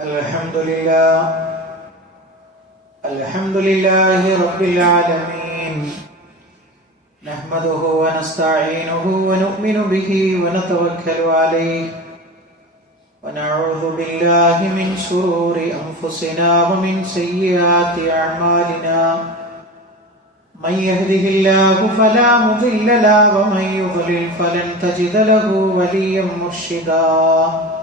Alhamdulillahi Rabbil Alameen. Nahmaduhu wa nasta'inuhu wa nu'minu bihi wa natawakkalu alayhi. Wa na'udhu billahi min shururi anfusina wa min sayyiati a'malina. Man yahdihillahu fala mudilla lahu wa man yudlil falan tajida lahu waliyyan murshida.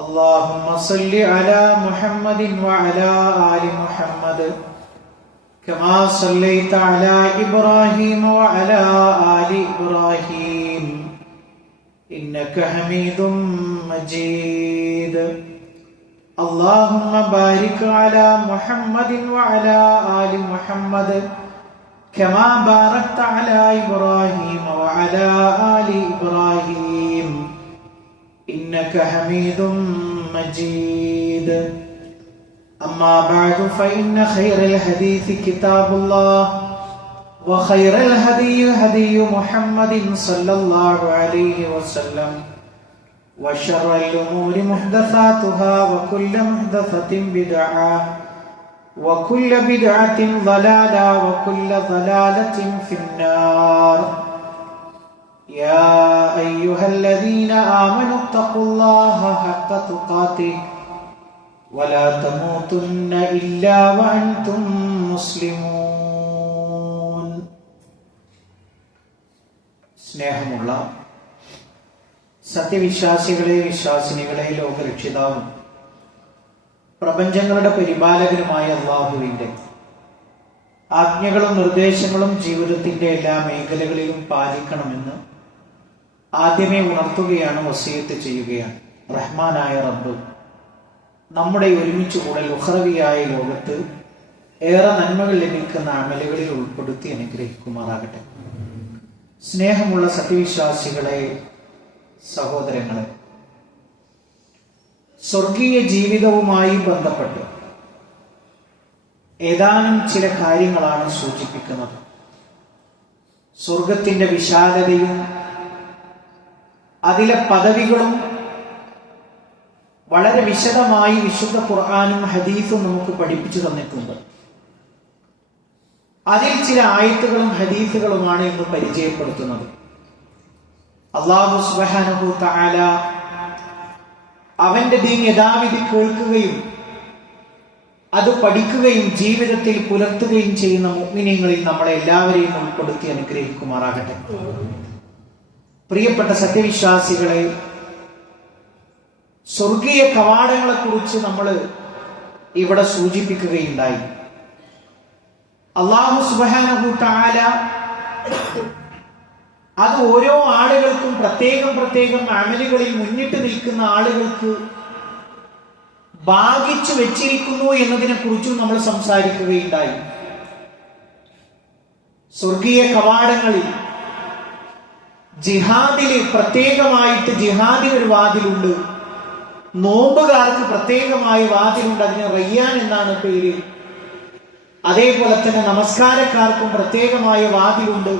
Allahumma salli ala Muhammadin wa ala ali Muhammad kama sallaita ala Ibrahim wa ala ali Ibrahim innaka Hamidum Majid. Allahumma barik ala Muhammadin wa ala ali Muhammad kama barakta ala Ibrahim wa ala ali Ibrahim إنك حميد مجيد. أما بعد فإن خير الحديث كتاب الله وخير الهدي هدي محمد صلى الله عليه وسلم وشر الأمور محدثاتها وكل محدثة بدعة وكل بدعة ضلالة وكل ضلالة في النار. يا أيها الذين آمنوا اتقوا الله حق تقاته ولا تموتن إلا وأنتم مسلمون. സ്നേഹമുള്ള സത്യവിശ്വാസികളെ വിശ്വാസിനികളെ ലോകരക്ഷിതാവും പ്രപഞ്ചങ്ങളുടെ പരിപാലകനുമായ അല്ലാഹുവിന്റെ ആജ്ഞകളും നിർദ്ദേശങ്ങളും ജീവിതത്തിന്റെ എല്ലാ മേഖലകളിലും പാലിക്കണമെന്ന് ആദ്യമേ ഉണർത്തുകയാണ്, വസിയത്ത് ചെയ്യുകയാണ്. റഹ്മാനായ റബ്ബ് നമ്മുടെ ഒരുമിച്ച് കൂടൽ ഉഖ്റവിയായ ലോകത്ത് ഏറെ നന്മകൾ ലഭിക്കുന്ന അമലുകളിൽ ഉൾപ്പെടുത്തി അനുഗ്രഹിക്കുമാറാകട്ടെ. സ്നേഹമുള്ള സത്യവിശ്വാസികളെ, സഹോദരങ്ങളെ, സ്വർഗീയ ജീവിതവുമായി ബന്ധപ്പെട്ട് ഏതാനും ചില കാര്യങ്ങളാണ് സൂചിപ്പിക്കുന്നത്. സ്വർഗത്തിന്റെ വിശാലതയും അതിലെ പദവികളും വളരെ വിശദമായി വിശുദ്ധ ഖുർആനും ഹദീസും നമുക്ക് പഠിപ്പിച്ചു തന്നിട്ടുണ്ട്. അതിൽ ചില ആയത്തുകളും ഹദീസുകളുമാണ് ഇന്ന് പരിചയപ്പെടുത്തുന്നത്. അല്ലാഹു സുബ്ഹാനഹു തആല അവന്റെ ദീൻ യഥാവിധി കേൾക്കുകയും അത് പഠിക്കുകയും ജീവിതത്തിൽ പുലർത്തുകയും ചെയ്യുന്ന മുഅ്മിനീങ്ങളിൽ നമ്മളെ എല്ലാവരെയും ഉൾപ്പെടുത്തി അനുഗ്രഹിക്കുമാറാകട്ടെ. പ്രിയപ്പെട്ട സത്യവിശ്വാസികളെ, സ്വർഗീയ കവാടങ്ങളെ കുറിച്ച് നമ്മൾ ഇവിടെ സൂചിപ്പിക്കുകയുണ്ടായി. അല്ലാഹു സുബ്ഹാനഹു തആല അത് ഓരോ ആളുകൾക്കും പ്രത്യേകം അമലുകളിൽ മുന്നിട്ട് നിൽക്കുന്ന ആളുകൾക്ക് ഭാഗിച്ചു വെച്ചിരിക്കുന്നു എന്നതിനെ കുറിച്ചും നമ്മൾ സംസാരിക്കുകയുണ്ടായി. സ്വർഗീയ കവാടങ്ങളിൽ ജിഹാദില് പ്രത്യേകമായിട്ട് ജിഹാദിന് ഒരു വാതിലുണ്ട്, നോമ്പുകാർക്ക് പ്രത്യേകമായ വാതിലുണ്ട്, അതിന് റയ്യാൻ എന്നാണ് പേര്. അതേപോലെ തന്നെ നമസ്കാരക്കാർക്കും പ്രത്യേകമായ വാതിലുണ്ട്,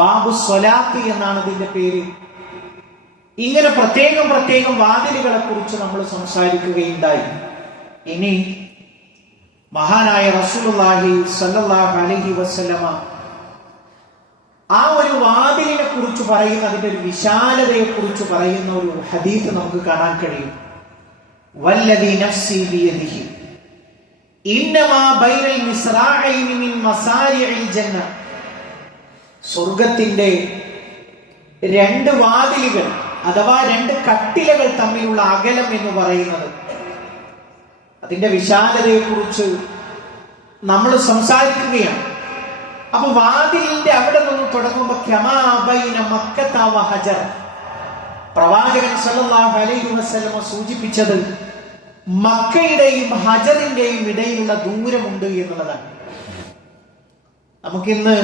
ബാബു സ്വലാത്ത് എന്നാണ് അതിന്റെ പേര്. ഇങ്ങനെ പ്രത്യേകം വാതിലുകളെ കുറിച്ച് നമ്മൾ സംസാരിക്കുകയുണ്ടായി. ഇനി മഹാനായ റസൂലുള്ളാഹി സ്വല്ലല്ലാഹു അലൈഹി വസല്ലമ ആ ഒരു വാതിലിനെ കുറിച്ച് പറയുന്ന, അതിന്റെ ഒരു വിശാലതയെ കുറിച്ച് പറയുന്ന ഒരു ഹദീസ് നമുക്ക് കാണാൻ കഴിയും. വല്ലദീ നഫ്സി ബിയദിഹി ഇന്നമാ ബൈനൽ മിസ്റാഇനി മിൻ മസാരിഇൽ ജന്ന. സ്വർഗത്തിന്റെ രണ്ട് വാതിലുകൾ അഥവാ രണ്ട് കട്ടിലകൾ തമ്മിലുള്ള അകലം എന്ന് പറയുന്നത്, അതിന്റെ വിശാലതയെ കുറിച്ച് നമ്മൾ സംസാരിക്കുകയാണ്. അപ്പൊ വാതിലിന്റെ അവിടെ നിന്ന് തുടങ്ങുമ്പോൾ കമാ ബൈന മക്കത വ ഹജർ, പ്രവാചകൻ സല്ലല്ലാഹു അലൈഹി വസല്ലമ സൂചിപ്പിച്ചത് മക്കയുടെയും ഹജറിന്റെയും ഇടയിലുള്ള ദൂരമുണ്ട് എന്നുള്ളതാണ്. നമുക്കിന്ന്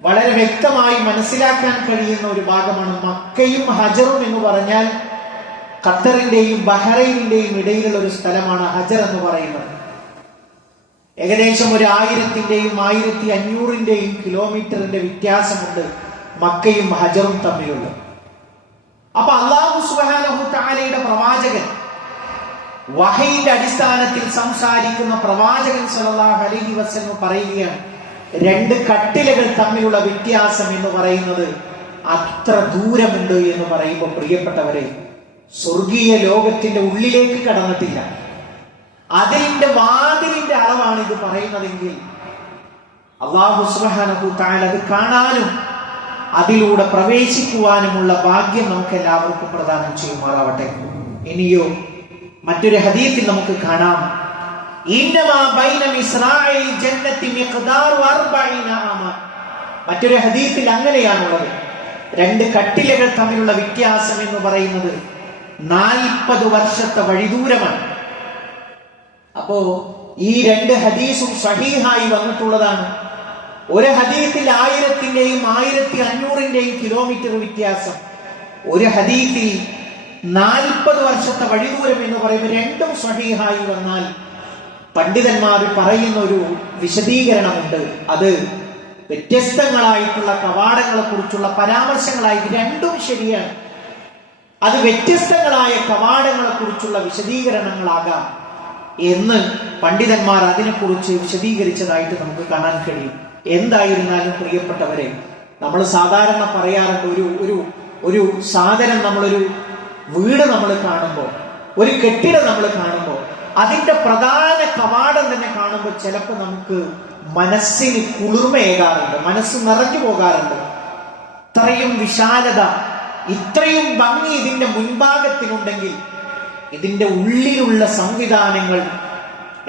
വളരെ വ്യക്തമായി മനസ്സിലാക്കാൻ കഴിയുന്ന ഒരു ഭാഗമാണ്. മക്കയും ഹജറും എന്ന് പറഞ്ഞാൽ ഖത്തറിന്റെയും ബഹ്റൈനിന്റെയും ഇടയിലുള്ള ഒരു സ്ഥലമാണ് ഹജർ എന്ന് പറയുന്നത്. ഏകദേശം 1000-ന്റെയും 1500-ന്റെയും കിലോമീറ്ററിന്റെ വ്യത്യാസമുണ്ട് മക്കയും ഹജറും തമ്മിലുള്ള. അപ്പൊ അല്ലാഹു സുബ്ഹാനഹു തആലയുടെ പ്രവാചകൻ വഹയിന്റെ അടിസ്ഥാനത്തിൽ സംസാരിക്കുന്ന പ്രവാചകൻ സല്ലല്ലാഹു അലൈഹി വസല്ലം പറയുകയാണ്, രണ്ട് കട്ടിലകൾ തമ്മിലുള്ള വ്യത്യാസം എന്ന് പറയുന്നത് അത്ര ദൂരമുണ്ട് എന്ന് പറയുമ്പോൾ പ്രിയപ്പെട്ടവരെ, സ്വർഗീയ ലോകത്തിന്റെ ഉള്ളിലേക്ക് കടന്നിട്ടില്ല, അതിന്റെ വാതിലിന്റെ അളവാണ് ഇത് പറയുന്നതെങ്കിൽ അല്ലാഹു സുബ്ഹാനഹു തആല അത് കാണാനും അതിലൂടെ പ്രവേശിക്കുവാനുമുള്ള ഭാഗ്യം നമുക്ക് എല്ലാവർക്കും പ്രദാനം ചെയ്യുമാറാവട്ടെ. ഇനിയോ മറ്റൊരു ഹദീസിൽ നമുക്ക് കാണാം, ഇന്നമാ ബൈന മിസ്റാഇൽ ജന്നത്തി മിഖ്ദാറു 40 ആമ. മറ്റൊരു ഹദീസിൽ അങ്ങനെയാണുള്ളത്, രണ്ട് കട്ടിലകൾ തമ്മിലുള്ള വ്യത്യാസം എന്ന് പറയുന്നത് 40 വർഷത്തെ വഴിദൂരമാണ്. അപ്പോ ഈ രണ്ട് ഹദീസും സഹീഹായി വന്നിട്ടുള്ളതാണ്. ഒരു ഹദീസിൽ 1000-ന്റെയും 1500-ന്റെയും കിലോമീറ്റർ വ്യത്യാസം, ഒരു ഹദീസിൽ 40 വർഷത്തെ വഴിദൂരം എന്ന് പറയുമ്പോൾ രണ്ടും സഹീഹായി വന്നാൽ പണ്ഡിതന്മാർ പറയുന്ന ഒരു വിശദീകരണമുണ്ട്. അത് വ്യത്യസ്തങ്ങളായിട്ടുള്ള കവാടങ്ങളെ കുറിച്ചുള്ള പരാമർശങ്ങളായി രണ്ടും ശരിയാണ്. അത് വ്യത്യസ്തങ്ങളായ കവാടങ്ങളെ കുറിച്ചുള്ള വിശദീകരണങ്ങളാകാം എന്ന് പണ്ഡിതന്മാർ അതിനെക്കുറിച്ച് വിശദീകരിച്ചതായിട്ട് നമുക്ക് കാണാൻ കഴിയും. എന്തായിരുന്നാലും പ്രിയപ്പെട്ടവരെ, നമ്മൾ സാധാരണ പറയാറുണ്ട്, ഒരു സാധനം, നമ്മളൊരു വീട് നമ്മൾ കാണുമ്പോൾ, ഒരു കെട്ടിടം നമ്മൾ കാണുമ്പോൾ അതിന്റെ പ്രധാന കവാടം തന്നെ കാണുമ്പോൾ ചിലപ്പോൾ നമുക്ക് മനസ്സിന് കുളിർമയേകാറുണ്ട്, മനസ്സ് നിറഞ്ഞു പോകാറുണ്ട്. ഇത്രയും വിശാലത, ഇത്രയും ഭംഗി ഇതിന്റെ മുൻഭാഗത്തിനുണ്ടെങ്കിൽ ഇതിന്റെ ഉള്ളിലുള്ള സംവിധാനങ്ങൾ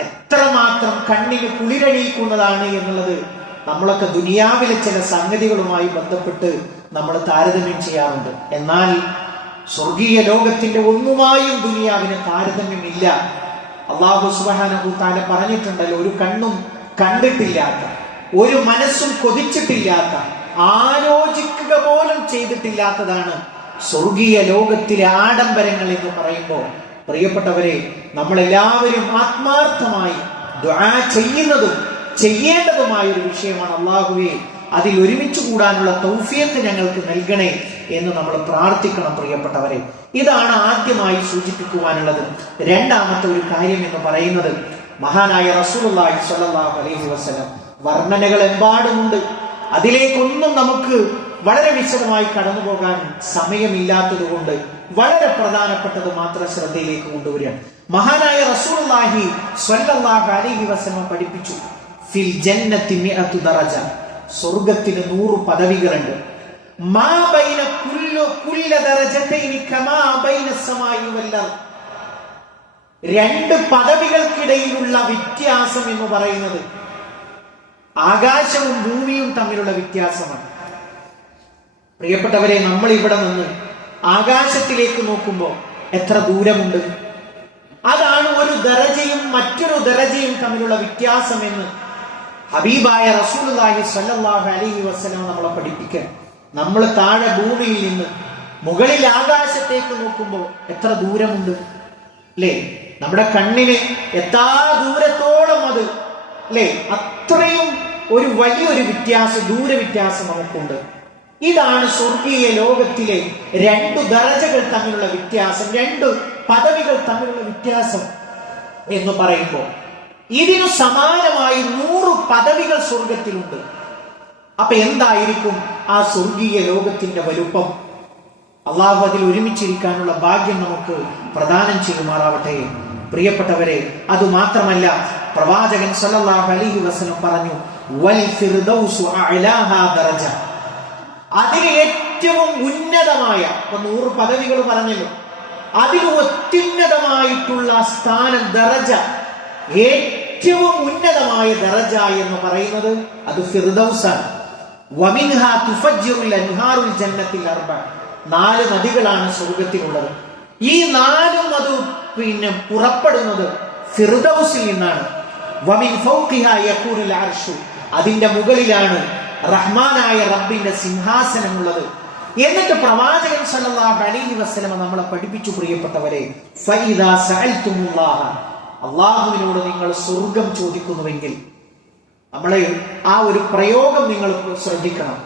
എത്രമാത്രം കണ്ണിന് കുളിരണിയിക്കുന്നതാണ് എന്നുള്ളത് നമ്മളൊക്കെ ദുനിയാവിലെ ചില സംഗതികളുമായി ബന്ധപ്പെട്ട് നമ്മൾ താരതമ്യം ചെയ്യാറുണ്ട്. എന്നാൽ സ്വർഗീയ ലോകത്തിന്റെ ഒന്നുമായും ദുനിയാവിന് താരതമ്യമില്ല. അല്ലാഹു സുബ്ഹാനഹു തആല പറഞ്ഞിട്ടുണ്ടല്ലോ, ഒരു കണ്ണും കണ്ടിട്ടില്ലാത്ത, ഒരു മനസ്സും കൊതിച്ചിട്ടില്ലാത്ത, ആലോചിക്കുക പോലും ചെയ്തിട്ടില്ലാത്തതാണ് സ്വർഗീയ ലോകത്തിലെ ആഡംബരങ്ങൾ എന്ന് പറയുമ്പോൾ പ്രിയപ്പെട്ടവരെ, നമ്മളെല്ലാവരും ആത്മാർത്ഥമായി ദുആ ചെയ്യുന്നതും ചെയ്യേണ്ടതുമായ ഒരു വിഷയമാണ്. അല്ലാഹുവേ, അതിൽ ഒരുമിച്ച് കൂടാനുള്ള തൗഫീഖ് ഞങ്ങൾക്ക് നൽകണേ എന്ന് നമ്മൾ പ്രാർത്ഥിക്കണം. പ്രിയപ്പെട്ടവരെ, ഇതാണ് ആദ്യമായി സൂചിപ്പിക്കുവാനുള്ളത്. രണ്ടാമത്തെ ഒരു കാര്യം എന്ന് പറയുന്നത്, മഹാനായ റസൂലുള്ളാഹി സ്വല്ലല്ലാഹു അലൈഹി വസല്ലം വർണ്ണനകൾ എമ്പാടുമുണ്ട്. അതിലേക്കൊന്നും നമുക്ക് വളരെ വിശദമായി കടന്നു പോകാൻ സമയമില്ലാത്തത് കൊണ്ട് വളരെ പ്രധാനപ്പെട്ടത് മാത്രം ശ്രദ്ധയിലേക്ക് കൊണ്ടുവരികയാണ്. മഹാനായ റസൂലുള്ളാഹി സ്വല്ലല്ലാഹു അലൈഹി വസല്ലം പഠിപ്പിച്ചു, ഫിൽ ജന്നത്തി 100 ദറജ, സ്വർഗ്ഗത്തിന് 100 പദവികളുണ്ട്. മാ ബൈന കുല്ല ദറജതൈനി കമാ ബൈന സമാഇ വൽ അർദ്. രണ്ട് പദവികൾക്കിടയിലുള്ള വ്യത്യാസം എന്ന് പറയുന്നത് ആകാശവും ഭൂമിയും തമ്മിലുള്ള വ്യത്യാസമാണ്. പ്രിയപ്പെട്ടവരെ, നമ്മൾ ഇവിടെ നിന്ന് ആകാശത്തിലേക്ക് നോക്കുമ്പോൾ എത്ര ദൂരമുണ്ട്? അതാണ് ഒരു ദറജയും മറ്റൊരു ദറജയും തമ്മിലുള്ള വ്യത്യാസം എന്ന് ഹബീബായ റസൂലുള്ളാഹി സ്വല്ലല്ലാഹു അലൈഹി വസല്ലം നമ്മളെ പഠിപ്പിക്കുക. നമ്മൾ താഴെ ഭൂമിയിൽ നിന്ന് മുകളിൽ ആകാശത്തേക്ക് നോക്കുമ്പോൾ എത്ര ദൂരമുണ്ട് അല്ലേ? നമ്മുടെ കണ്ണിന് എത്താ ദൂരത്തോളം അത് അല്ലേ, അത്രയും ഒരു വലിയൊരു വ്യത്യാസം, ദൂരവ്യത്യാസം നമുക്കുണ്ട്. ഇതാണ് സ്വർഗീയ ലോകത്തിലെ രണ്ട് ദറജകൾ തമ്മിലുള്ള വ്യത്യാസം, രണ്ട് പദവികൾ തമ്മിലുള്ള വ്യത്യാസം എന്ന് പറയുമ്പോൾ ഇതിനു സമാനമായി 100 പദവികൾ സ്വർഗത്തിലുണ്ട്. അപ്പൊ എന്തായിരിക്കും ആ സ്വർഗീയ ലോകത്തിന്റെ വലുപ്പം? അള്ളാഹു അതിൽ ഒരുമിച്ചിരിക്കാനുള്ള ഭാഗ്യം നമുക്ക് പ്രദാനം ചെയ്യുമാറാവട്ടെ. പ്രിയപ്പെട്ടവരെ, അതുമാത്രമല്ല, പ്രവാചകൻ സല്ലല്ലാഹു അലൈഹി വസല്ലം പറഞ്ഞു, വൽ ഫിർദൗസു അഅലാഹാ ദറജ, അതിന് ഏറ്റവും ഉന്നതമായ 100 പദവികൾ പറഞ്ഞല്ലോ, അതിന് അത്യുന്നതമായിട്ടുള്ള സ്ഥാനം, ദറജ, ഏറ്റവും ഉന്നതമായ ദറജ എന്ന് പറയുന്നത് അത് ഫിർദൗസാണ്. വമിൻഹാ തുഫജ്ജിറുൽ അൻഹാറുൽ ജന്നത്തിൽ 4 നദികളാണ് സ്വർഗത്തിലുള്ളത്. ഈ 4 അത് പുറപ്പെടുന്നത് ഫിർദൗസിൽ നിന്നാണ്. വമിൻ ഫൗഖിഹാ യകൂനുൽ അർശു, അതിന്റെ മുകളിലാണ് റഹ്മാനായ റബ്ബിന്റെ സിംഹാസനമുള്ളത്. എന്നിട്ട് പ്രവാചകൻ സല്ലല്ലാഹു അലൈഹി വസല്ലം നമ്മളെ പഠിപ്പിച്ചു, പ്രിയപ്പെട്ടവരെ, ഫഇദാ സഅൽതുമുല്ലാഹ, അല്ലാഹുവിനോട് നിങ്ങൾ സ്വർഗം ചോദിക്കുന്നുവെങ്കിൽ, നമ്മളെ ആ ഒരു പ്രയോഗം നിങ്ങൾ ശ്രദ്ധിക്കണം.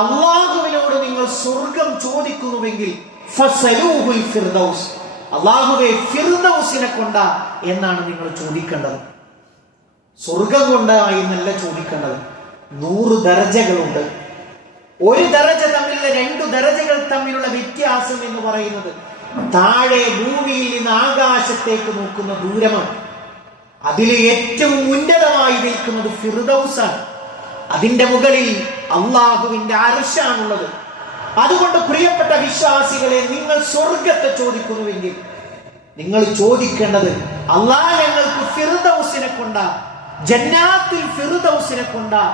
അല്ലാഹുവിനോട് നിങ്ങൾ സ്വർഗം ചോദിക്കുന്നുവെങ്കിൽ ഫസലൂഹുൽ ഫിർദൗസ്, അല്ലാഹുവേ ഫിർദൗസിനെ കൊണ്ടാ എന്നാണ് നിങ്ങൾ ചോദിക്കേണ്ടത്. സ്വർഗം കൊണ്ടാ എന്നല്ല ചോദിക്കേണ്ടത്. 100 ദർജകളുണ്ട്. ഒരു ദർജ തമ്മിലുള്ള 2 ദർജകൾ തമ്മിലുള്ള വ്യത്യാസം എന്ന് പറയുന്നത് താഴെ ഭൂമിയിൽ നിന്ന് ആകാശത്തേക്ക് നോക്കുന്ന ദൂരമാണ്. അതിൽ ഏറ്റവും ഉന്നതമായി നിൽക്കുന്നത് ഫിർദൗസാണ്. അതിന്റെ മുകളിൽ അള്ളാഹുവിന്റെ അർശാണുള്ളത്. അതുകൊണ്ട് പ്രിയപ്പെട്ട വിശ്വാസികളെ, നിങ്ങൾ സ്വർഗത്തെ ചോദിക്കുന്നുവെങ്കിൽ നിങ്ങൾ ചോദിക്കേണ്ടത് അള്ളാഹ് ഞങ്ങൾക്ക് ഫിർദൗസിനെ കൊണ്ടാ, ജന്നാത്തുൽ ഫിർദൗസിനെ കൊണ്ടാ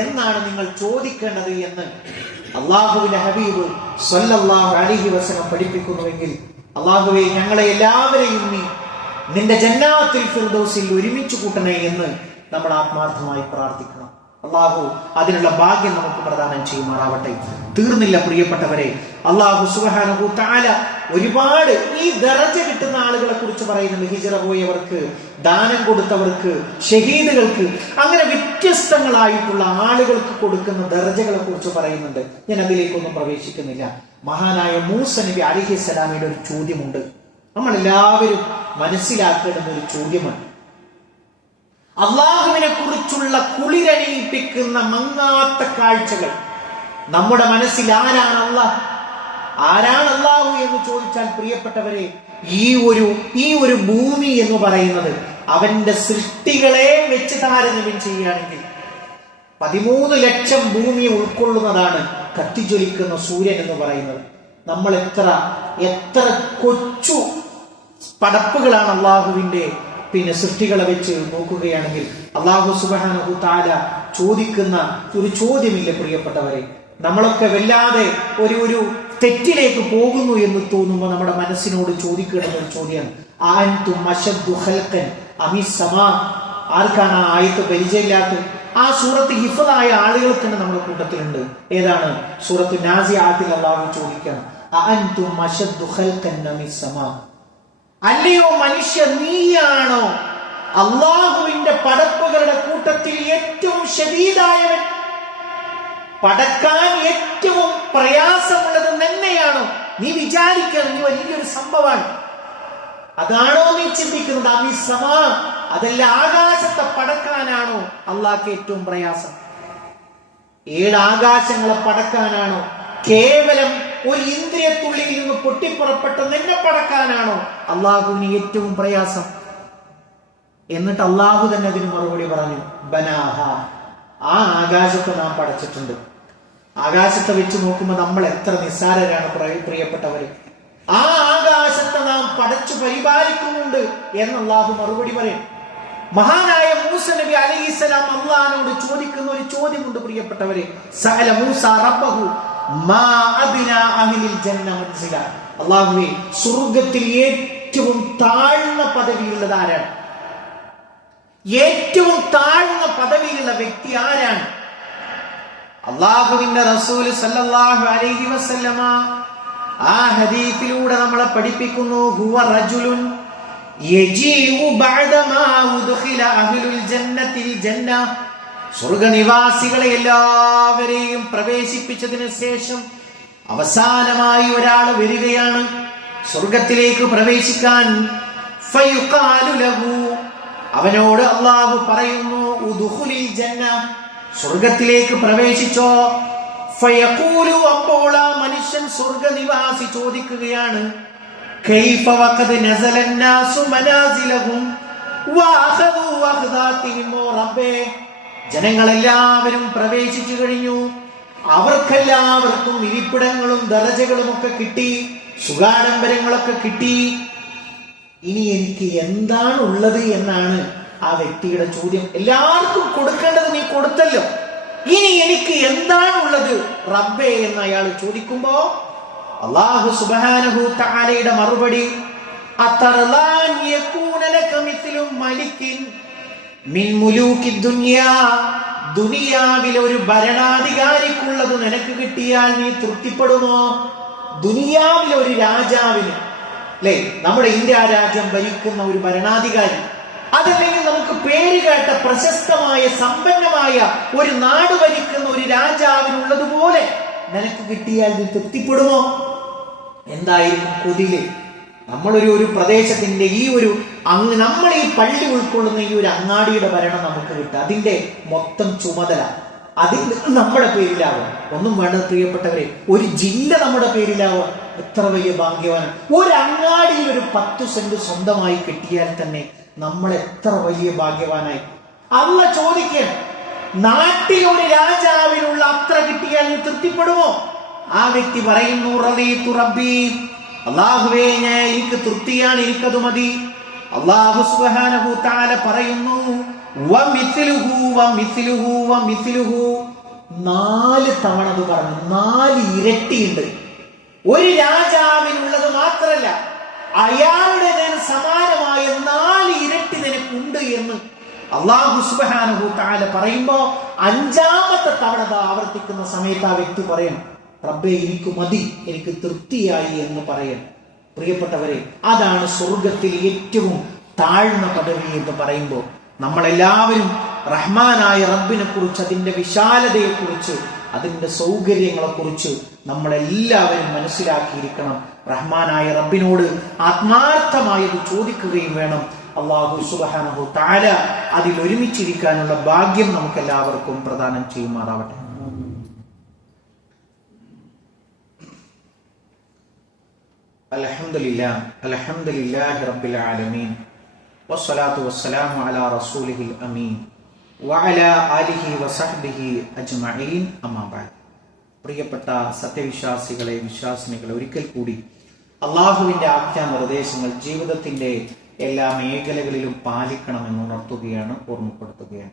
എന്നാണ് നിങ്ങൾ ചോദിക്കേണ്ടത് എന്ന് അള്ളാഹുവിന്റെ ഹബീബ് സ്വല്ലല്ലാഹു അലൈഹി വസല്ലം പഠിപ്പിക്കുന്നുവെങ്കിൽ, അള്ളാഹുവേ ഞങ്ങളെ എല്ലാവരെയും നീ നിന്റെ ജന്നാത്തുൽ ഫിർദൗസിൽ ഒരുമിച്ച് കൂട്ടണേ എന്ന് നമ്മൾ ആത്മാർത്ഥമായി പ്രാർത്ഥിക്കണം. അള്ളാഹു അതിനുള്ള ഭാഗ്യം നമുക്ക് പ്രദാനം ചെയ്യുമാറാവട്ടെ. തീർന്നില്ല പ്രിയപ്പെട്ടവരെ. അള്ളാഹു സുബ്ഹാനഹു തആല ഒരുപാട് ഈ ദറജ കിട്ടുന്ന ആളുകളെ കുറിച്ച് പറയുന്നുണ്ട്. ഹിജ്റ പോയവർക്ക്, ദാനം കൊടുത്തവർക്ക്, ഷഹീദുകൾക്ക്, അങ്ങനെ വ്യത്യസ്തങ്ങളായിട്ടുള്ള ആളുകൾക്ക് കൊടുക്കുന്ന ദറജകളെ കുറിച്ച് പറയുന്നുണ്ട്. ഞാൻ അതിലേക്കൊന്നും പ്രവേശിക്കുന്നില്ല. മഹാനായ മൂസ നബി അലൈഹിസ്സലാമിന്റെ ഒരു ചോദ്യമുണ്ട്. നമ്മൾ എല്ലാവരും മനസ്സിലാക്കേണ്ടുന്ന ഒരു ചോദ്യമാണ്. അള്ളാഹുവിനെ കുറിച്ചുള്ള കുളിരണിയിപ്പിക്കുന്ന മങ്ങാത്ത കാഴ്ചകൾ നമ്മുടെ മനസ്സിൽ ആരാണ് അള്ളാഹു എന്ന് ചോദിച്ചാൽ പ്രിയപ്പെട്ടവരെ, ഈ ഒരു ഭൂമി എന്ന് പറയുന്നത് അവന്റെ സൃഷ്ടികളെ വെച്ച് താരതമ്യം ചെയ്യുകയാണെങ്കിൽ 13 ലക്ഷം ഭൂമിയെ ഉൾക്കൊള്ളുന്നതാണ് കത്തിജ്വലിക്കുന്ന സൂര്യൻ എന്ന് പറയുന്നത്. നമ്മൾ എത്ര കൊച്ചു പടപ്പുകളാണ് അള്ളാഹുവിന്റെ സൃഷ്ടികളെ വെച്ച് നോക്കുകയാണെങ്കിൽ. അള്ളാഹു സുബ്ഹാനഹു തആല ചോദിക്കുന്ന ഒരു ചോദ്യമില്ല പ്രിയപ്പെട്ടവരെ. നമ്മളൊക്കെ വല്ലാതെ ഒരു തെറ്റിലേക്ക് പോകുന്നു എന്ന് തോന്നുമ്പോൾ നമ്മുടെ മനസ്സിനോട് ചോദിക്കേണ്ട ഒരു ചോദ്യമാണ്, അഅൻതും അശദ്ദു ഖൽഖൻ അമിസ് സമാ. ആർക്കാണ് ആ ആയത്ത് പരിചയമില്ലാത്തത്? ആ സൂറത്ത് ഹിഫ്ളായ ആളുകൾ തന്നെ നമ്മുടെ കൂട്ടത്തിലുണ്ട്. ഏതാണ്? സൂറത്ത് നാസിആത്തിൽ അള്ളാഹു ചോദിക്കുകയാണ്, അഅൻതും അശദ്ദു ഖൽഖൻ അമിസ് സമാ. അല്ലയോ മനുഷ്യ, നീയാണോ അള്ളാഹുവിന്റെ പടപ്പുകളുടെ കൂട്ടത്തിൽ ഏറ്റവും ശദീദായവൻ? പടക്കാൻ ഏറ്റവും പ്രയാസമുള്ളത് തന്നെയാണോ? നീ വിചാരിക്കണം, നീ വലിയൊരു സംഭവമാണ്. അതാണോ നീ ചിന്തിക്കുന്നത്? അമിസമാ, അതല്ല ആകാശത്തെ പടക്കാനാണോ അള്ളാഹ്ക്ക് ഏറ്റവും പ്രയാസം? 7 ആകാശങ്ങളെ പടക്കാനാണോ? കേവലം ഒരു ഇന്ദ്രിയത്തുള്ളിൽ നിന്ന് പൊട്ടിപ്പുറപ്പെട്ട നിന്നെ പടക്കാനാണോ അള്ളാഹുവിന് ഏറ്റവും പ്രയാസം? എന്നിട്ട് അള്ളാഹു തന്നെ അതിന് മറുപടി പറഞ്ഞു, ബനാഹ, ആ ആകാശത്തെ നാം പടച്ചിട്ടുണ്ട്. ആകാശത്തെ വെച്ച് നോക്കുമ്പോൾ നമ്മൾ എത്ര നിസ്സാരരാണ് പ്രിയപ്പെട്ടവരെ. ആ ആകാശത്തെ നാം പടച്ചു പരിപാലിക്കുന്നുണ്ട് എന്ന് അള്ളാഹു മറുപടി പറയും. മഹാനായ മൂസ നബി അലൈഹിസ്സലാം അള്ളാഹിനോട് ചോദിക്കുന്ന ഒരു ചോദ്യമുണ്ട് പ്രിയപ്പെട്ടവരെ. സഅല മൂസ റബ്ബഹു മാ അദ്നാ അഹ്ലിൽ ജന്ന മൻസില. അല്ലാഹുവേ, സ്വർഗ്ഗത്തിൽ ഏറ്റവും താഴ്ന്ന പദവിയുള്ളത് ആരാണ്? ഏറ്റവും താഴ്ന്ന പദവിയുള്ള വ്യക്തി ആരാണ്? അല്ലാഹുവിന്റെ റസൂൽ സല്ലല്ലാഹു അലൈഹി വസല്ലമ ആ ഹദീസിലൂടെ നമ്മളെ പഠിപ്പിക്കുന്നു, ഹുവ റജുലുൻ യജീഉ ബഅദമാ ഉദ്ഖില അഹ്ലുൽ ജന്നത്തിൽ ജന്ന. സ്വർഗനിവാസികളെ എല്ലാവരെയും പ്രവേശിപ്പിച്ചതിന് ശേഷം അവസാനമായി ഒരാൾ വരികയാണ് സ്വർഗത്തിലേക്ക് പ്രവേശിക്കാൻ. ഫയുഖാലു ലഹു, അവനോട് അല്ലാഹു പറയുന്നു, ഉദ്ഖുലിൽ ജന്ന, സ്വർഗത്തിലേക്ക് പ്രവേശിച്ചോ. ഫയഖൂലു, അപ്പോൾ ആ മനുഷ്യൻ സ്വർഗനിവാസി ചോദിക്കുകയാണ്, കൈഫ വഖദ് നസലൻ നാസു മനാസിലഹും വഅഖദു അഖദാതിഹിം. റബ്ബേ, ജനങ്ങളെല്ലാവരും പ്രവേശിച്ചു കഴിഞ്ഞു, അവർക്കെല്ലാവർക്കും ഇരിപ്പിടങ്ങളും ദറജകളും ഒക്കെ കിട്ടി, സുഖാഡംബരങ്ങളൊക്കെ കിട്ടി. ഇനി എനിക്ക് എന്താണ് ഉള്ളത് എന്നാണ് ആ വ്യക്തിയുടെ ചോദ്യം. എല്ലാവർക്കും കൊടുക്കേണ്ടത് നീ കൊടുത്തല്ലോ, ഇനി എനിക്ക് എന്താണുള്ളത് റബ്ബേ എന്ന് അയാൾ ചോദിക്കുമ്പോ അല്ലാഹു സുബ്ഹാനഹു തആലയുടെ മറുപടി, അതർലാൻ യകൂന ലക മിസ്ലു മലികിൻ മിൻ മുലൂകി ദുനിയാ. ദുനിയാവിലെ ഒരു ഭരണാധികാരിക്കുള്ളത് നിനക്ക് കിട്ടിയാൽ നീ തൃപ്തിപ്പെടുമോ? ദുനിയാവിലെ ഒരു രാജാവിന്, അല്ലെ, നമ്മുടെ ഇന്ത്യ രാജ്യം ഭരിക്കുന്ന ഒരു ഭരണാധികാരി, അതല്ലെങ്കിൽ നമുക്ക് പേര് കേട്ട പ്രശസ്തമായ സമ്പന്നമായ ഒരു നാട് ഭരിക്കുന്ന ഒരു രാജാവിനുള്ളതുപോലെ നിനക്ക് കിട്ടിയാൽ നീ തൃപ്തിപ്പെടുമോ? എന്തായിരിക്കും കൊതിയില്? നമ്മളൊരു പ്രദേശത്തിന്റെ നമ്മൾ ഈ പള്ളി ഉൾക്കൊള്ളുന്ന ഈ ഒരു അങ്ങാടിയുടെ ഭരണം നമുക്ക് കിട്ടുക, അതിന്റെ മൊത്തം ചുമതല അതിൽ നമ്മുടെ പേരിലാവുക. ഒന്നും വേണ്ട പ്രിയപ്പെട്ടവരെ, ഒരു ജില്ല നമ്മുടെ പേരിലാവുക. എത്ര വലിയ ഭാഗ്യവാനാണ്. ഒരു അങ്ങാടിയിൽ ഒരു 10 സെന്റ് സ്വന്തമായി കിട്ടിയാൽ തന്നെ നമ്മൾ എത്ര വലിയ ഭാഗ്യവാനായി. അള്ളാഹ് ചോദിക്കാൻ, നാട്ടിൽ ഒരു രാജാവിനുള്ള അത്ര കിട്ടിയാൽ നീ തൃപ്തിപ്പെടുമോ? ആ വ്യക്തി പറയുന്നു, റളീതു റബ്ബി, അല്ലാഹുവേ എനിക്ക് തൃപ്തിയാണ്, എനിക്കത് മതി. അല്ലാഹു സുബ്ഹാനഹു തആല പറയുന്നു, വമിസ്ലുഹു വമിസ്ലുഹു വമിസ്ലുഹു, 4 തവണ അത് പറഞ്ഞു. 4 ഇരട്ടിയുണ്ട്. ഒരു രാജാവിനുള്ളത് മാത്രമല്ല, അയാളുടെ സമാനമായ 4 ഇരട്ടി നിനക്കുണ്ട് എന്ന് അല്ലാഹു സുബ്ഹാനഹു തആല പറയുമ്പോ 5ാമത്തെ തവണ ആവർത്തിക്കുന്ന സമയത്ത് ആ വ്യക്തി പറയണം, റബ്ബേ എനിക്ക് മതി, എനിക്ക് തൃപ്തിയായി എന്ന് പറയണം. പ്രിയപ്പെട്ടവരെ, അതാണ് സ്വർഗത്തിൽ ഏറ്റവും താഴ്ന്ന പദവി എന്ന് പറയുമ്പോൾ നമ്മളെല്ലാവരും റഹ്മാനായ റബ്ബിനെ കുറിച്ച്, അതിന്റെ വിശാലതയെ കുറിച്ച്, അതിന്റെ സൗകര്യങ്ങളെ കുറിച്ച് നമ്മളെല്ലാവരും മനസ്സിലാക്കിയിരിക്കണം. റഹ്മാനായ റബ്ബിനോട് ആത്മാർത്ഥമായത് ചോദിക്കുകയും വേണം. അല്ലാഹു സുബ്ഹാനഹു തആല അതിൽ ഒരുമിച്ചിരിക്കാനുള്ള ഭാഗ്യം നമുക്ക് എല്ലാവർക്കും പ്രദാനം ചെയ്യുമാറാവട്ടെ. അൽഹംദുലില്ലാഹി റബ്ബിൽ ആലമീൻ വസ്സലാത്തു വസ്സലാമു അലാ റസൂലിഹിൽ അമീൻ വഅലാ ആലിഹി വസഹ്ബിഹി അജ്മഈൻ, അമ്മാ ബഅദ്. പ്രിയപ്പെട്ട സത്യവിശ്വാസികളെ, വിശ്വാസിനികളെ, ഒരിക്കൽ കൂടി അള്ളാഹുവിന്റെ ആജ്ഞാ നിർദ്ദേശങ്ങൾ ജീവിതത്തിന്റെ എല്ലാ മേഖലകളിലും പാലിക്കണമെന്ന് ഉണർത്തുകയാണ്, ഓർമ്മപ്പെടുത്തുകയാണ്.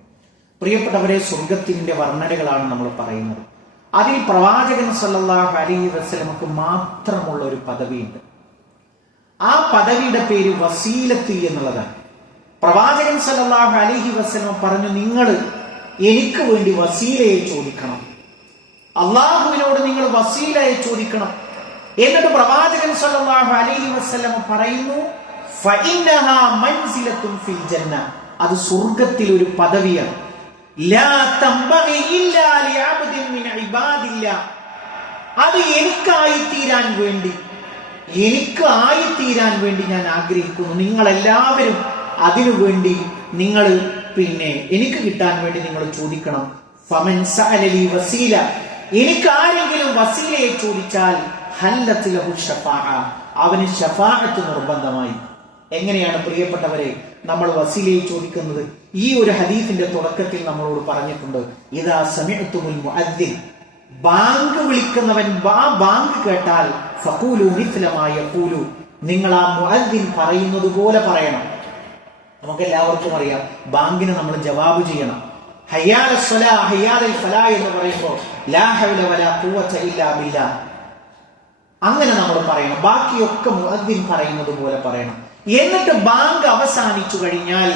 പ്രിയപ്പെട്ടവരെ, സ്വർഗത്തിന്റെ വർണ്ണനകളാണ് നമ്മൾ പറയുന്നത്. അതിൽ പ്രവാചകൻ സല്ലല്ലാഹു അലൈഹി വസല്ലമക്ക് മാത്രമുള്ള ഒരു പദവിയുണ്ട്. ആ പദവിയുടെ പേര് വസീലത്ത് എന്നുള്ളതാണ്. പ്രവാചകൻ സല്ലല്ലാഹു അലൈഹി വസല്ലം പറഞ്ഞു, നിങ്ങൾ എനിക്ക് വേണ്ടി വസീലയെ ചോദിക്കണം, അള്ളാഹുവിനോട് നിങ്ങൾ വസീലയെ ചോദിക്കണം. എന്നിട്ട് പ്രവാചകൻ സല്ലല്ലാഹു അലൈഹി വസല്ലം പറയുന്നു, ഫഇന്നഹാ മൻസിലത്തുൻ ഫിൽ ജന്ന, അത് സ്വർഗ്ഗത്തിൽ ഒരു പദവിയാണ്. ലാ തംബഗി ഇല്ലാ ലിഅബ്ദിൻ മിൻ ഇബാദില്ലാ, അത് എനിക്കായിത്തീരാൻ വേണ്ടി ഞാൻ ആഗ്രഹിക്കുന്നു. നിങ്ങളെല്ലാവരും അതിനുവേണ്ടി നിങ്ങൾ എനിക്ക് കിട്ടാൻ വേണ്ടി നിങ്ങൾ ചോദിക്കണം. ഫമൻ സഅലലി വസീല, എനിക്ക് ആരെങ്കിലും വസീലയെ ചോദിച്ചാൽ ഹല്ലത്ത് ലഹു ശഫാഅ, അവന് ശഫാഅത്ത് നിർബന്ധമായി. എങ്ങനെയാണ് പ്രിയപ്പെട്ടവരെ നമ്മൾ വസീലയെ ചോദിക്കുന്നത്? ഈ ഒരു ഹദീസിന്റെ തുടക്കത്തിൽ നമ്മളോട് പറഞ്ഞിട്ടുണ്ട്, ഇദാ സമിഅ്തുമുൽ മുഅദ്ദിൻ, ബാങ്ക് വിളിക്കുന്നവൻ ബാങ്ക് കേട്ടാൽ ഫഖൂലു മിസ്ല മാ യഖൂലു, നിങ്ങൾ ആ മുഅദ്ദിൻ പറയുന്നത് പോലെ പറയണം. നമുക്ക് എല്ലാവർക്കും അറിയാം, ബാങ്കിന് നമ്മൾ ജവാബ് ചെയ്യണം. ഹയ്യാല സ്വലാ ഹയ്യാലൽ ഫലാ എന്ന് പറയുമ്പോൾ ലാ ഹൗല വലാ ഖുവത ഇല്ലാ ബില്ലാ, അങ്ങനെ നമ്മൾ പറയണം. ബാക്കിയൊക്കെ മുഅദ്ദിൻ പറയുന്നത് പോലെ പറയണം. എന്നിട്ട് ബാങ്ക് അവസാനിച്ചു കഴിഞ്ഞാൽ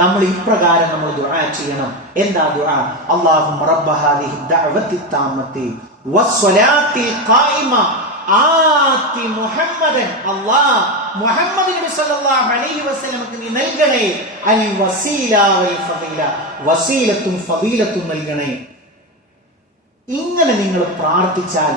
നമ്മൾ ഇപ്രകാരം നമ്മൾ ദുആ ചെയ്യണം. എന്താ ദുആ? അല്ലാഹുമ്മ റബ്ബ ഹാദിഹി ദഅവത്തി താമത്തി വസ്സലാത്തിൽ ഖായിമ ആതി മുഹമ്മദൻ, അല്ലാഹ് മുഹമ്മദ് നബി സല്ലല്ലാഹു അലൈഹി വസല്ലമക്ക് നീ നൽകണേ അൽ വസീല വൽ ഫദീല, വസീലത്തും ഫദീലത്തും നൽകണേ. ഇങ്ങനെ നിങ്ങൾ പ്രാർത്ഥിച്ചാൽ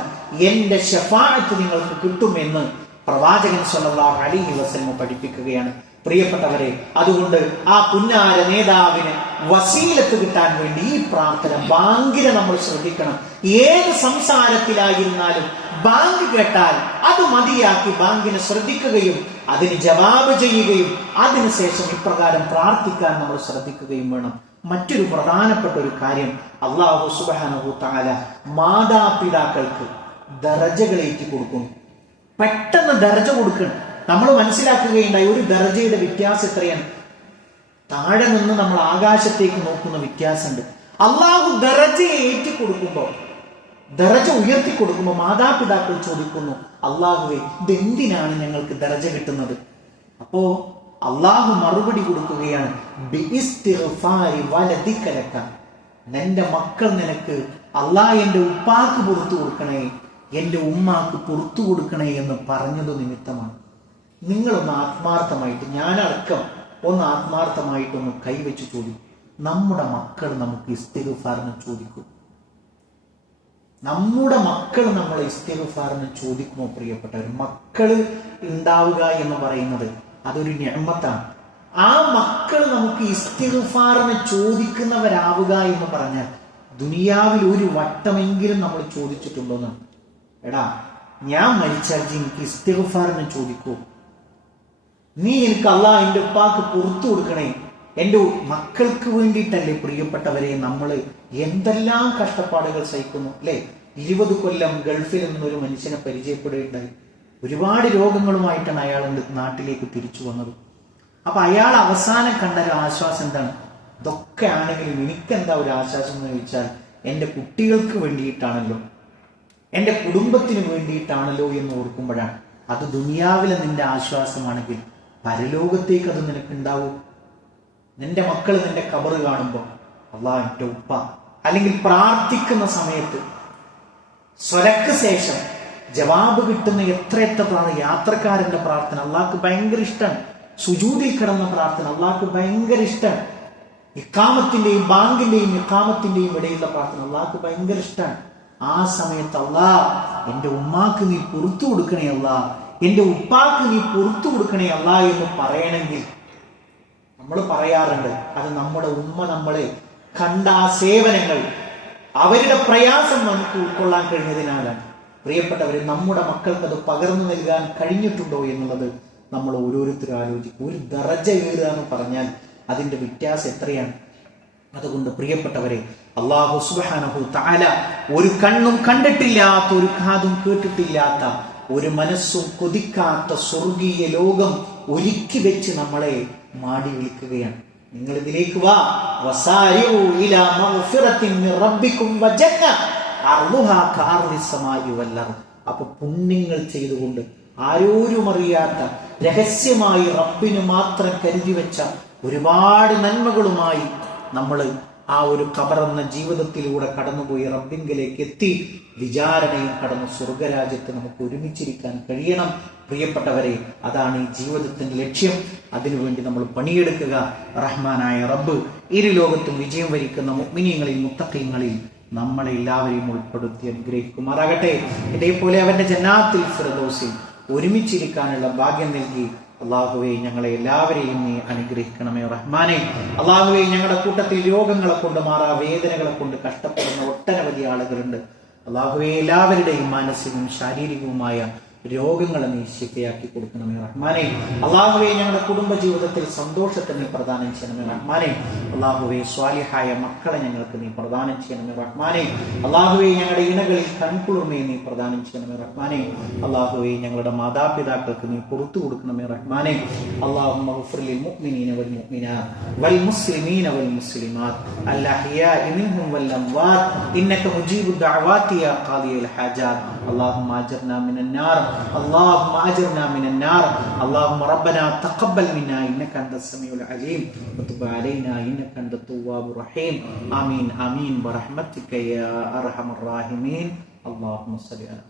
എന്റെ ശഫാഅത്ത് നിങ്ങൾക്ക് കിട്ടുമെന്ന് പ്രവാചകൻ സല്ലല്ലാഹു അലൈഹി വസല്ലം പഠിപ്പിക്കുകയാണ്. പ്രിയപ്പെട്ടവരെ, അതുകൊണ്ട് ആ പുന്നാര നേതാവിന് വസീലത്ത് കിട്ടാൻ വേണ്ടി ഈ പ്രാർത്ഥന, ബാങ്കിനെ നമ്മൾ ശ്രദ്ധിക്കണം. ഏത് സംസാരത്തിലായിരുന്നാലും ബാങ്ക് കേട്ടാൽ അത് മതിയാക്കി ബാങ്കിനെ ശ്രദ്ധിക്കുകയും അതിന് ജവാബ് ചെയ്യുകയും അതിനുശേഷം ഇപ്രകാരം പ്രാർത്ഥിക്കാൻ നമ്മൾ ശ്രദ്ധിക്കുകയും വേണം. മറ്റൊരു പ്രധാനപ്പെട്ട ഒരു കാര്യം, അല്ലാഹു സുബ്ഹാനഹു തആല മാതാപിതാക്കൾക്ക് ദറജകളേറ്റി കൊടുക്കുന്നു. പെട്ടെന്ന് ദർജ കൊടുക്കണം. നമ്മൾ മനസ്സിലാക്കുകയുണ്ടായി, ഒരു ദർജയുടെ വ്യത്യാസം എത്രയാണ്? താഴെ നിന്ന് നമ്മൾ ആകാശത്തേക്ക് നോക്കുന്ന വ്യത്യാസമുണ്ട്. അള്ളാഹു ദർജയെ ഏറ്റി കൊടുക്കുമ്പോൾ, ദർജ ഉയർത്തി കൊടുക്കുമ്പോൾ മാതാപിതാക്കൾ ചോദിക്കുന്നു, അള്ളാഹുവേ ഇതെന്തിനാണ് ഞങ്ങൾക്ക് ദർജ കിട്ടുന്നത്? അപ്പോ അള്ളാഹു മറുപടി കൊടുക്കുകയാണ്, ബിഇസ്തിഗ്ഫാരി വലദിക ലക, നിന്റെ മക്കൾ നിനക്ക് അള്ളാഹ് എന്റെ ഉപ്പാക്ക് പുറത്തു കൊടുക്കണേ, എന്റെ ഉമ്മാക്ക് പുറത്തു കൊടുക്കണേ എന്ന് പറഞ്ഞത് നിമിത്തമാണ്. നിങ്ങളൊന്ന് ആത്മാർത്ഥമായിട്ട്, ഞാനടക്കം ഒന്ന് ആത്മാർത്ഥമായിട്ടൊന്ന് കൈവച്ച് ചോദിക്കും, നമ്മുടെ മക്കൾ നമുക്ക് ഇസ്തിഗ്ഫാറിന് ചോദിക്കും. നമ്മുടെ മക്കൾ നമ്മളെ ഇസ്തിഗ്ഫാറിന് ചോദിക്കുമോ പ്രിയപ്പെട്ടവർ? മക്കൾ ഉണ്ടാവുക എന്ന് പറയുന്നത് അതൊരു നിഅമത്താണ്. ആ മക്കൾ നമുക്ക് ഇസ്തിഗ്ഫാറിന് ചോദിക്കുന്നവരാവുക എന്ന് പറഞ്ഞാൽ ദുനിയാവിൽ ഒരു വട്ടമെങ്കിലും നമ്മൾ ചോദിച്ചിട്ടുണ്ടോന്ന്? എടാ, ഞാൻ മരിച്ചാൽ എനിക്ക് ഇസ്തിഗ്ഫാറിന് ചോദിക്കൂ, നീ എനിക്ക് അല്ലാഹ് എൻ്റെ ഉപ്പാക്ക് പുറത്തു കൊടുക്കണേ. എൻ്റെ മക്കൾക്ക് വേണ്ടിയിട്ടല്ലേ പ്രിയപ്പെട്ടവരെ നമ്മൾ എന്തെല്ലാം കഷ്ടപ്പാടുകൾ സഹിക്കുന്നു അല്ലെ? 20 കൊല്ലം ഗൾഫിൽ നിന്നൊരു മനുഷ്യനെ പരിചയപ്പെടുകയുണ്ടായി. ഒരുപാട് രോഗങ്ങളുമായിട്ടാണ് അയാൾ നാട്ടിലേക്ക് തിരിച്ചു വന്നത്. അപ്പൊ അയാൾ അവസാനം കണ്ട ഒരു ആശ്വാസം എന്താണ്? ഇതൊക്കെ ആണെങ്കിലും എനിക്കെന്താ ഒരു ആശ്വാസം എന്ന് ചോദിച്ചാൽ, എൻ്റെ കുട്ടികൾക്ക് വേണ്ടിയിട്ടാണല്ലോ, എൻ്റെ കുടുംബത്തിന് വേണ്ടിയിട്ടാണല്ലോ എന്ന് ഓർക്കുമ്പോഴാണ്. അത് ദുനിയാവിലെ നിന്റെ ആശ്വാസമാണെങ്കിൽ പരലോകത്തേക്ക് അത് നിനക്കുണ്ടാവും. നിന്റെ മക്കൾ നിന്റെ ഖബറ് കാണുമ്പോൾ അല്ലാഹ് എൻ്റെ ഉപ്പ, അല്ലെങ്കിൽ പ്രാർത്ഥിക്കുന്ന സമയത്ത് സ്വലക്ക് ശേഷം ജവാബ് കിട്ടുന്ന എത്ര യാത്രക്കാരന്റെ പ്രാർത്ഥന അള്ളാഹ്ക്ക് ഭയങ്കര ഇഷ്ടമാണ്. സുജൂദിൽ കിടന്ന പ്രാർത്ഥന അള്ളാഹ്ക്ക് ഭയങ്കര ഇഷ്ടമാണ്. ഇഖാമത്തിന്റെയും ബാങ്കിന്റെയും ഇഖാമത്തിന്റെയും ഇടയിലുള്ള പ്രാർത്ഥന അള്ളാഹ്ക്ക് ഭയങ്കര ഇഷ്ടമാണ്. ആ സമയത്ത് അല്ലാഹ് എൻ്റെ ഉമ്മാക്ക് നീ പുറത്തു കൊടുക്കണേ അല്ലാഹ്, എൻ്റെ ഉപ്പാക്ക് നീ പുറത്തു കൊടുക്കണേ അല്ലാഹ് എന്ന് പറയണമെങ്കിൽ നമ്മൾ പറയാറുണ്ട്, അത് നമ്മുടെ ഉമ്മ നമ്മളെ കണ്ട ആ സേവനങ്ങൾ, അവരുടെ പ്രയാസം നമുക്ക് ഉൾക്കൊള്ളാൻ കഴിഞ്ഞതിനാലാണ്. പ്രിയപ്പെട്ടവരെ, നമ്മുടെ മക്കൾക്ക് അത് പകർന്നു നൽകാൻ കഴിഞ്ഞിട്ടുണ്ടോ എന്നുള്ളത് നമ്മൾ ഓരോരുത്തരും ആലോചിക്കും. ഒരു ദറജ ഏറുക എന്ന് പറഞ്ഞാൽ അതിന്റെ വ്യത്യാസം എത്രയാണ്. അതുകൊണ്ട് പ്രിയപ്പെട്ടവരെ, അല്ലാഹു സുബ്ഹാനഹു തആല ഒരു കണ്ണും കണ്ടിട്ടില്ലാത്ത, ഒരു കാതും കേട്ടിട്ടില്ലാത്ത, ഒരു മനസ്സും കൊതിക്കാത്ത സ്വർഗീയ ലോകം ഒരുക്കി വെച്ച് നമ്മളെ മാടി വിളിക്കുകയാണ്. നിങ്ങൾ ഇതിലേക്ക് വാ. വസാരിഉ ഇലാ മഗ്ഫിറത്തിൻ മിർ റബ്ബികും വജന്ന അർളുഹാ കഅർദിസ് സമാഇ വൽ അർദ്. അപ്പൊ പുണ്യങ്ങൾ ചെയ്തുകൊണ്ട് ആരോരും അറിയാത്ത രഹസ്യമായി റബ്ബിന് മാത്രം കരുതി വെച്ച ഒരുപാട് നന്മകളുമായി നമ്മൾ ആ ഒരു ഖബറെന്ന ജീവിതത്തിലൂടെ കടന്നുപോയി റബ്ബിങ്കിലേക്ക് എത്തി വിചാരണയും കടന്ന് സ്വർഗരാജ്യത്ത് നമുക്ക് ഒരുമിച്ചിരിക്കാൻ കഴിയണം. പ്രിയപ്പെട്ടവരെ, അതാണ് ഈ ജീവിതത്തിന്റെ ലക്ഷ്യം. അതിനുവേണ്ടി നമ്മൾ പണിയെടുക്കുക. റഹ്മാനായ റബ്ബ് ഇരു ലോകത്തും വിജയം വരിക്കുന്ന മുഅ്മിനീങ്ങളിൽ മുത്തഖീങ്ങളിൽ നമ്മളെ എല്ലാവരെയും ഉൾപ്പെടുത്തി അനുഗ്രഹിക്കുമാറാകട്ടെ. ഇതേപോലെ അവന്റെ ജന്നാത്തിൽ ഫിർദൗസിൽ ഒരുമിച്ചിരിക്കാനുള്ള ഭാഗ്യം നൽകി അള്ളാഹുവേ ഞങ്ങളെ എല്ലാവരെയും നീ അനുഗ്രഹിക്കണമേ റഹ്മാനെ. അള്ളാഹുവേ, ഞങ്ങളുടെ കൂട്ടത്തിൽ രോഗങ്ങളെ കൊണ്ട്, മാറാ വേദനകളെ കൊണ്ട് കഷ്ടപ്പെടുന്ന ഒട്ടനവധി ആളുകളുണ്ട്. അള്ളാഹുവേ, എല്ലാവരുടെയും മാനസികവും ശാരീരികവുമായ രോഗങ്ങളെ നീ ശിഫയാക്കി കൊടുക്കണമേ റഹ്മാനെ. അള്ളാഹുവേ, ഞങ്ങളുടെ കുടുംബ ജീവിതത്തിൽ സന്തോഷത്തെ നീ പ്രദാനം ചെയ്യണമേ റഹ്മാനെ. അള്ളാഹുവേ, സ്വാലിഹായ മക്കളെ ഞങ്ങൾക്ക് നീ പ്രദാനം ചെയ്യണമേ റഹ്മാനെ. അള്ളാഹുവേ, ഞങ്ങളുടെ ഇണകളിൽ കൺകുളിർമയെ നീ പ്രദാനം ചെയ്യണമേ റഹ്മാനെ. അള്ളാഹുവേ, ഞങ്ങളുടെ മാതാപിതാക്കൾക്ക് നീ പുറത്തു കൊടുക്കണമേ റഹ്മാനെ. അല്ലാഹുമ്മ ഗ്ഫിർ ലിൽ മുഅ്മിനീന വൽ മുഅ്മിനാത്ത് വൽ മുസ്ലിമീന വൽ മുസ്ലിമാത്ത് അൽ അഹ്യാഇ മിൻഹും വൽ അംവാത്ത് ഇന്നക മുജീബു ദഅവാതി യാ ഖാദിയൽ ഹാജാത്ത്. അല്ലാഹുമ്മ അജ്ർനാ മിനൻ നാർ اللهم أجرنا من النار. اللهم ربنا تقبل منا إنك أنت السميع العليم وتب علينا إنك أنت التواب الرحيم. آمين آمين برحمتك يا أرحم الراحمين. اللهم صل على